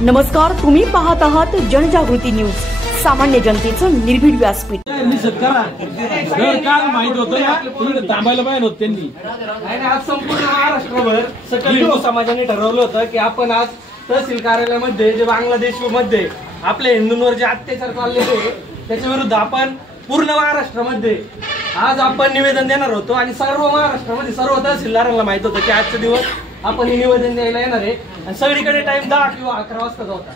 नमस्कार, तुम्ही पाहत आहात जनजागृती न्यूज, सामान्य जनतेचं निर्भीड व्यासपीठ। माहित होतं ना, थांबायला पाहिजे होतं त्यांनी। आज संपूर्ण महाराष्ट्रभर सकल हिंदू समाजाने ठरवलं होतं की आपण आज तहसील कार्यालयामध्ये जे बांगलादेशमध्ये आपल्या हिंदूंवर जे अत्याचार चाललेले त्याच्या विरुद्ध आपण पूर्ण महाराष्ट्रामध्ये आज आपण निवेदन देणार होतो आणि सर्व महाराष्ट्रामध्ये सर्व तहसीलदारांना माहित होतं की आजचा दिवस आपण हे निवेदन द्यायला येणार आहे आणि सगळीकडे टाइम 10 किंवा 11 वाजताचा होता।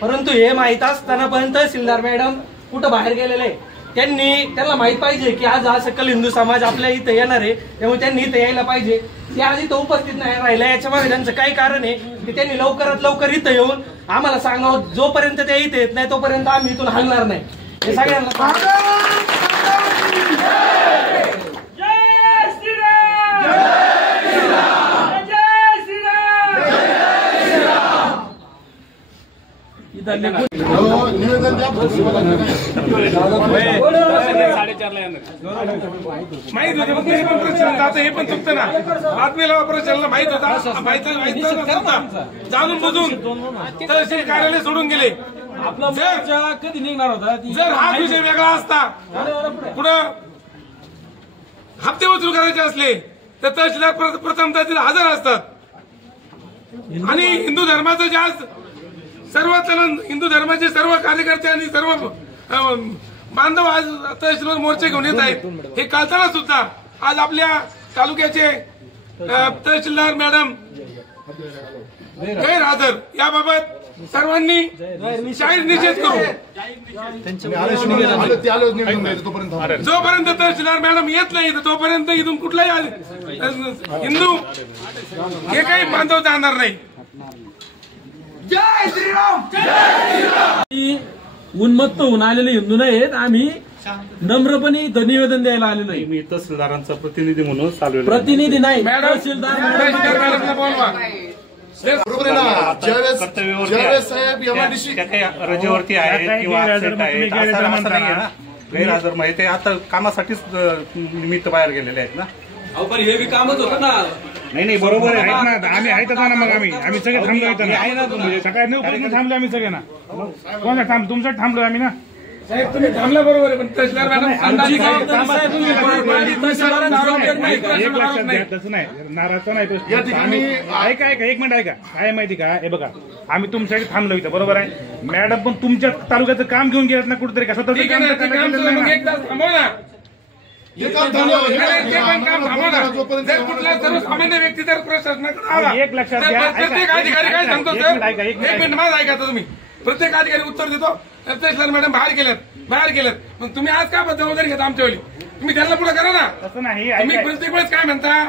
परंतु हे माहित असताना पण तहसीलदार मॅडम कुठं बाहेर गेलेले, त्यांना माहित पाहिजे की आज हा सकल हिंदू समाज आपल्या इथं येणार आहे, त्यामुळे त्यांनी इथं यायला पाहिजे। ते आज इथं उपस्थित नाही राहिला, याच्या मागे त्यांचं काही कारण आहे की त्यांनी लवकरात लवकर इथं येऊन आम्हाला सांगावं, जोपर्यंत ते इथे येत नाही तोपर्यंत आम्ही इथून हलणार नाही। हे सगळ्यांना निवेदन द्या। माहित होतं पण हे पण चुकतं ना, बातमीला प्रचाराला माहित होता, माहित जाणून बुजून तहसील कार्यालय सोडून गेले। आपला मोर्चा कधी निघणार होता? जर हा विषय वेगळा असता, पुढं हप्ते वसूल करायचे असले तर तहसीलदार प्रथम तहसील हजर असतात आणि हिंदू धर्माचं जास्त सर्व हिंदू धर्माचे सर्व कार्यकर्ते आणि सर्व बांधव आज तहसीलवर मोर्चे घेऊन येत आहेत। हे कळताना सुद्धा आज आपल्या तालुक्याचे तहसीलदार मॅडम गैरहजर, याबाबत सर्वांनी जाहीर निषेध करू। जोपर्यंत तहसीलदार मॅडम येत नाही तोपर्यंत इथून कुठलाही हिंदू हे काही बांधव जाणार नाही। जय श्रीराम, जय श्रीराम। उन्मत्त होऊन आलेले हिंदू नाहीत, आम्ही नम्रपणे इथं निवेदन द्यायला आलेलो आहे। मी तहसीलदारांचा प्रतिनिधी म्हणून चालू प्रतिनिधी नाही, तहसीलदार मॅडमला बोलवा। बरोबर आहे ना, ज्यावेळेस साहेब एमआयडीसी काही रजेवरती आहे किंवा गैरहजर माहिती ते आता कामासाठीच निमित्त बाहेर गेलेले आहेत ना। पण हे बी कामच होतं ना। नाही बरोबर आहे ना, आम्ही आहेत ना, मग आम्ही सगळे थांबलो इथं आहे ना, सकाळी 9 पर्यंत थांबलो आम्ही सगळे ना। कोण तुमचं थांबलो आम्ही ना साहेब, तुम्ही थांबला बरोबर आहे, पण तहसीलदार मॅडम एक लक्षात घ्या, तसं नाही, नाराज नाही तो। ऐका एक मिनिट ऐका, काय माहिती का, हे बघा आम्ही तुमच्यासाठी थांबलो इथं, बरोबर आहे। मॅडम पण तुमच्या तालुक्याचं काम घेऊन गेलात ना कुठेतरी, का स्वतःच सर्वसामान्य व्यक्ती जर प्रशासनाकडे एक लक्षात घ्या, प्रत्येक अधिकारी काय सांगतो, एक मिनिट माझं ऐका तुम्ही, प्रत्येक अधिकारी उत्तर देतो तहसीलदार मॅडम बाहेर गेलेत, मग तुम्ही आज का जबाबदारी घेता आमच्यावाली? तुम्ही त्यांना पुढे करा ना। तसं नाही, तुम्ही प्रत्येक वेळेस काय म्हणता,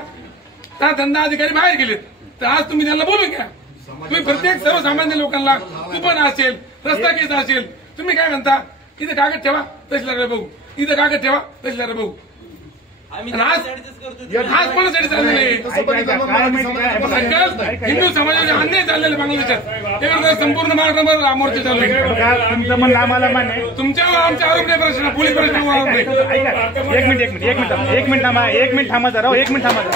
त्या धंदा अधिकारी बाहेर गेलेत तर आज तुम्ही त्यांना बोलून घ्या। तुम्ही प्रत्येक सर्वसामान्य लोकांना कुपन असेल, रस्ता केस असेल, तुम्ही काय म्हणता, इथे कागद ठेवा तहसीलदार बघू, इथे कागद ठेवा तहसीलदार बघू। आज कोणासाठी चाललेलं आहे? हिंदू समाजाचे अन्याय चाललेले बांगलादेशात, त्यावर संपूर्ण महाराष्ट्रामध्ये मोर्चे चालले। तुमचं म्हणणं आम्हाला मान्य, तुमच्यावर आमच्या आरोप नाही, प्रश्न पोलीस प्रश्न एक मिनिट थांबा जरा, एक मिनिट थांबा जरा।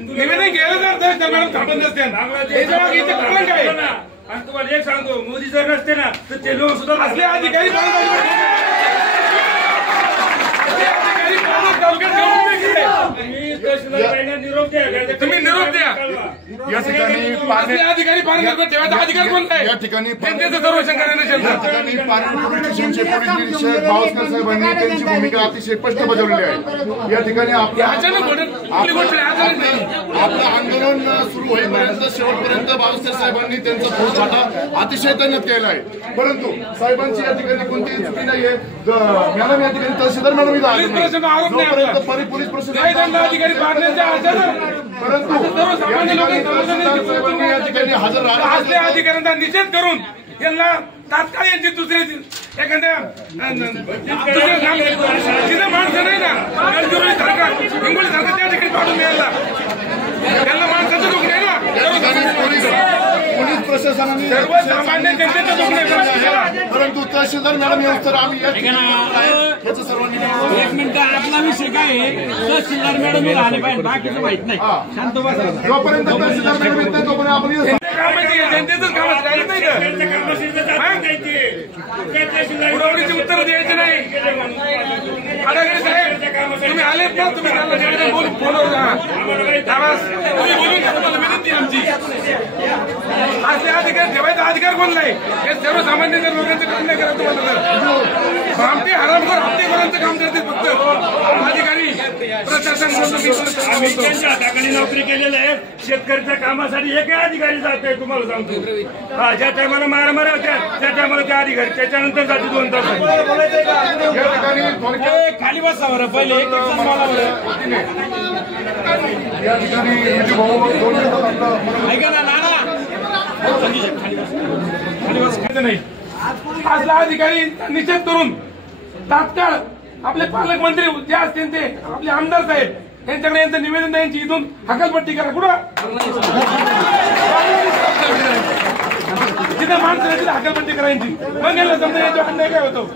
निवेदन केलं तर मॅडम थांबत नसते, कारण काय? आणि तुम्हाला एक सांगतो, मोदी जर नसते ना तर ते लोक सुद्धा असले अधिकारी तुम्ही निरोप द्या। या ठिकाणी अधिकारी अधिकारी कोणता आहे? या ठिकाणी त्यांचं सर्वेक्षण या ठिकाणी पारनेर पोलीस स्टेशनचे पोलीस निरीक्षक भावस्कर साहेबांनी त्यांची भूमिका अतिशय स्पष्ट बजावलेली आहे। या ठिकाणी आपलं आंदोलन सुरू होईपर्यंत शेवटपर्यंत भावस्कर साहेबांनी त्यांचा फौजफाटा अतिशय तैनात केला आहे, परंतु साहेबांची या ठिकाणी कोणतीही चुकी नाहीये। मॅडम या ठिकाणी तहसीलदार मॅडम जोपर्यंत पोलीस प्रशासन अधिकारी परंतु साहेबांनी या ठिकाणी हजर राहणार, अधिकाऱ्यांचा निषेध करून यांना तात्काळ यांची एखाद्या तिथं माणसं नाही ना, हिंगोली सारखं त्या ठिकाणी पाठवून मिळाला, त्यांना माणसाचं दुःख नाही ना। पोलीस प्रशासनाने सर्वसामान्य जनतेचं दुःख नाही, परंतु तहसीलदार मॅडम हे उत्तर आम्ही याचं सर्वांनी एक मिनिट, आपला विषय काय आहे? तहसीलदार मॅडम आले पाहिजे, बाकीचं माहित नाही. शांत बसा. जोपर्यंत तहसीलदार मॅडम येत नाही तोपर्यंत आपण जनतेचं काम झालं नाही उडवणीची उत्तर द्यायची नाही. आडागडे साहेब तुम्ही आलेत ना, तुम्ही त्यांना फोनवर तुम्ही बोलून घ्या, तुम्हाला विनंती आमची. असले अधिकार ठेवायचा अधिकार कोण नाही. हे सर्वसामान्य जर लोकांचं काम नाही करत तुम्हाला तर आमटे हरामखोर हप्तेखोरांचं काम करते फक्त अधिकारी प्रशासन. आम्ही त्यांच्या हाताखाली नोकरी केलेलं आहे. शेतकऱ्याच्या कामासाठी एकही अधिकारी जात आहे तुम्हाला सांगतो. हा, ज्या टायमाला मारामाऱ्या होत्या त्या टायमाला त्या अधिकारी त्याच्यानंतर जाते 2 तास. खाली बसा बरं पहिले. एक जण बोला बरं. या ठिकाणी ऐका ना नाना, नाही. असला अधिकारी निषेध करून तात्काळ आपले पालकमंत्री जे असतील ते आपले आमदार साहेब यांच्याकडे यांचं निवेदन द्यायची, इथून हकालपट्टी करा. कुठं जिथे माणसं तिथे हकालपट्टी करायची. मग गेलं समजा याच्या अन्याय काय होतो.